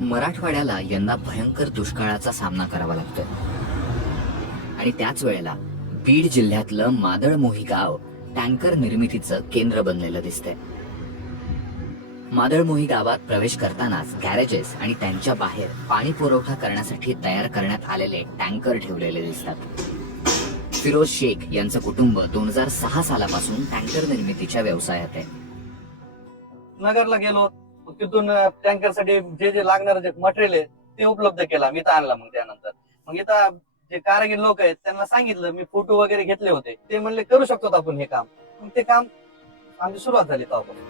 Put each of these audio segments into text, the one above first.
मराठवाड्याला यंदा भयंकर दुष्काळाचा सामना करावा लागतोय. आणि त्याच वेळेला बीड जिल्ह्यातलं मादळमोही गाव टँकर निर्मितीचं केंद्र बनलेलं दिसतंय. मादळमोही गावात प्रवेश करतानाच गॅरेजेस आणि त्यांच्या बाहेर पाणी पुरवठा करण्यासाठी तयार करण्यात आलेले टँकर ठेवलेले दिसतात. फिरोज शेख यांचं कुटुंब दोन हजार सहा सालापासून टँकर निर्मितीच्या व्यवसायात आहे. नगरला गेलो मग तिथून टँकरसाठी जे जे लागणार जे मटेरियल आहे ते उपलब्ध केला. मी इथं आणला मग त्यानंतर. मग इथं जे कारागीर लोक आहेत त्यांना सांगितलं मी फोटो वगैरे घेतले होते. ते म्हणले करू शकतो आपण हे काम. मग ते काम आमची सुरुवात झाली आपण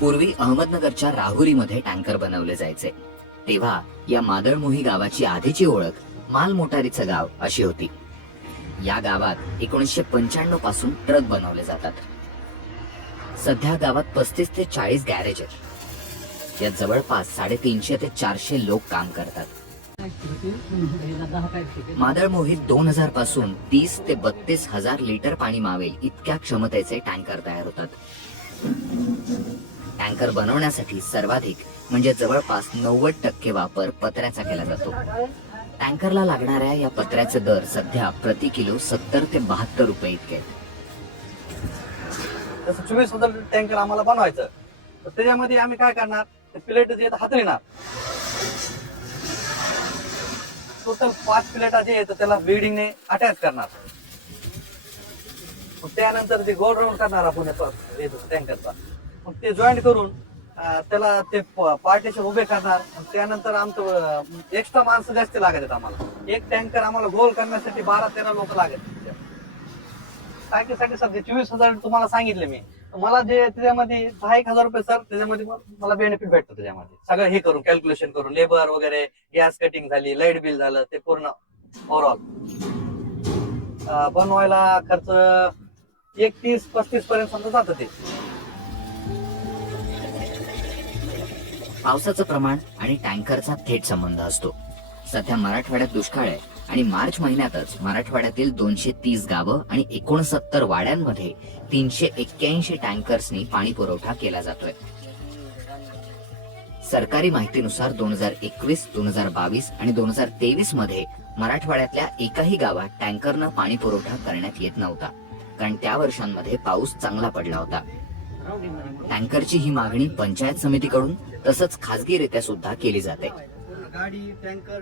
पूर्वी अहमदनगरच्या राहुरीमध्ये टँकर बनवले जायचे. तेव्हा या मादळमोही गावाची आधीची ओळख माल मोटारीचं गाव अशी होती. या गावात एकोणीसशे पंच्याण्णवपासून ट्रक बनवले जातात. सध्या गावात पस्तीस ते चाळीस गॅरेज आहेत. यात जवळपास साडेतीनशे ते चारशे लोक काम करतात. मादळ मोहित दोन हजारपासून तीस ते बत्तीस हजार लिटर पाणी मावेल इतक्या क्षमतेचे टँकर तयार होतात. टँकर बनवण्यासाठी सर्वाधिक म्हणजे जवळपास नव्वद टक्के वापर पत्र्याचा केला जातो. टँकरला लागणाऱ्या या पत्र्याचे दर सध्या प्रति किलो सत्तर ते बहात्तर रुपये इतके आहेत. जसं चोवीस हजार टँकर आम्हाला बनवायचं. तर त्याच्यामध्ये आम्ही काय करणार? ते प्लेट जे आहेत हातळीणार टोटल पाच प्लेटा जे आहेत त्याला बिल्डिंगने अटॅच करणार. त्यानंतर ते गोल राऊंड करणार आपण टँकरचा मग ते जॉईंट करून त्याला ते पार्टेशन उभे करणार. त्यानंतर आमचं एक्स्ट्रा माणसं जास्त लागत आहेत आम्हाला. एक टँकर आम्हाला गोल करण्यासाठी बारा तेरा लोक लागत आहेत. टाकीसाठी सर चोवीस हजार तुम्हाला सांगितले मी. मला जे त्याच्यामध्ये दहा एक हजार रुपये सर त्याच्यामध्ये मला बेनिफिट भेटतो त्याच्यामध्ये. सगळं हे करून कॅल्क्युलेशन करून लेबर वगैरे गॅस कटिंग झाली लाइट बिल झालं ते पूर्ण ओव्हरऑल बनवायला खर्च एक तीस पस्तीस पर्यंत समजा जातं ते. पावसाचं प्रमाण आणि टँकरचा थेट संबंध असतो. सध्या मराठवाड्यात दुष्काळ आहे आणि मार्च महिन्यातच मराठवाड्यातील दोनशे तीस गावं आणि एकोणसत्तर वाड्यांमध्ये तीनशे एक्क्याऐंशी टँकर्सनी पाणी पुरवठा केला जातोय. सरकारी माहितीनुसार दोन हजार एकवीस दोन हजार बावीस आणि दोन हजार तेवीसमध्ये मराठवाड्यातल्या एकाही गावात टँकरनं पाणी पुरवठा करण्यात येत नव्हता कारण त्या वर्षांमध्ये पाऊस चांगला पडला होता. टँकरची ही मागणी पंचायत समितीकडून तसंच खासगीरित्या सुद्धा केली जाते. गाडी टँकर